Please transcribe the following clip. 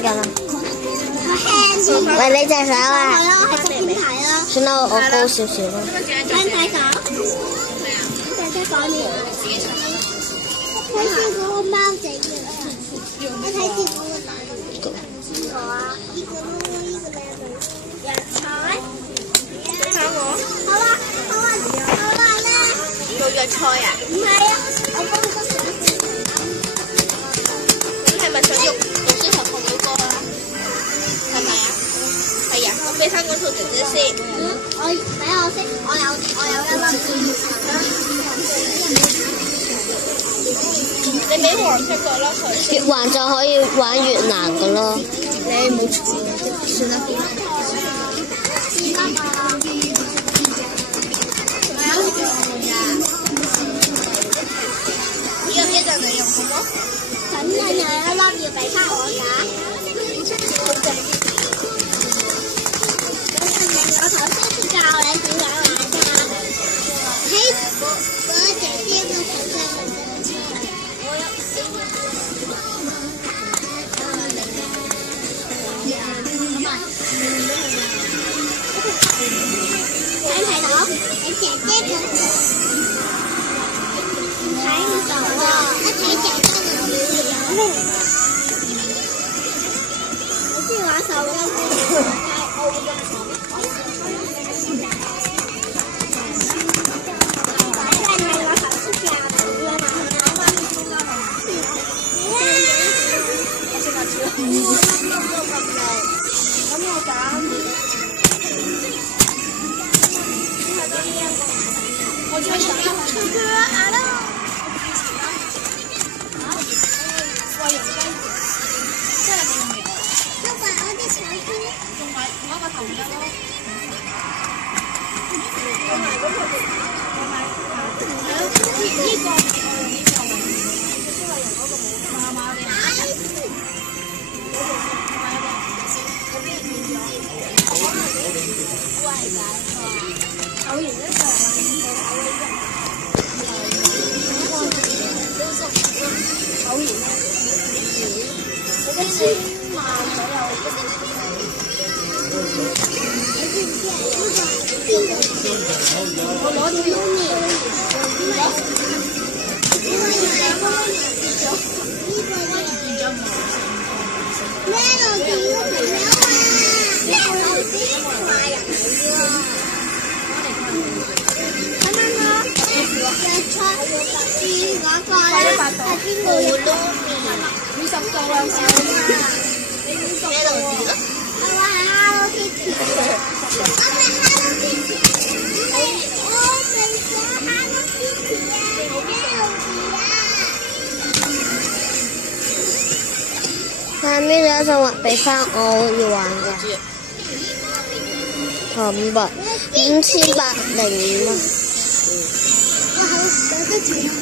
緊啦。喂，你隻手啊？喺側邊睇啦。算啦，我高少少啦。睇唔睇到？睇講面。睇見嗰個貓仔嘅，我睇見嗰個蛋。邊個啊？呢個咯，呢個靚女。藥材。睇下我。好啦，好啦，好啦咧。做藥材啊？唔係啊，我幫佢食。咁係咪想用啲頭髮表哥啊？係咪啊？係啊，我俾翻嗰套姐姐先。我俾我先，我有一粒。你俾黃色個啦佢。越橫就可以玩越難噶咯。你冇錯，算啦。呢個一陣你用好冇？咁樣有一粒要俾翻我㗎。我頭先教你點樣玩㗎。喺嗰隻邊個頭上？睇唔睇到？你姐姐嘅睇唔到啊！一睇姐姐嘅表演。我中意玩手機。我唱歌啊啦！我用雞，真係用嘅。爸爸，我哋唱歌。用埋我個頭像咯。用埋嗰個。用埋。係咯，呢個嗰個冇麻麻地。偶然一個。偶然我一次慢咗又。我攞條腰面。咩路點咗朋友啊？咩路點話人嚟喎？咁樣咯，藥材豬嗰個咧係邊個嚟？50個啊！你50個喎？係話 Hello Kitty。我咪 Hello Kitty。我未講 Hello Kitty 啊！咩路字啊？下面有一種話俾翻我要玩嘅。5805蚊。哇！好，有得錢。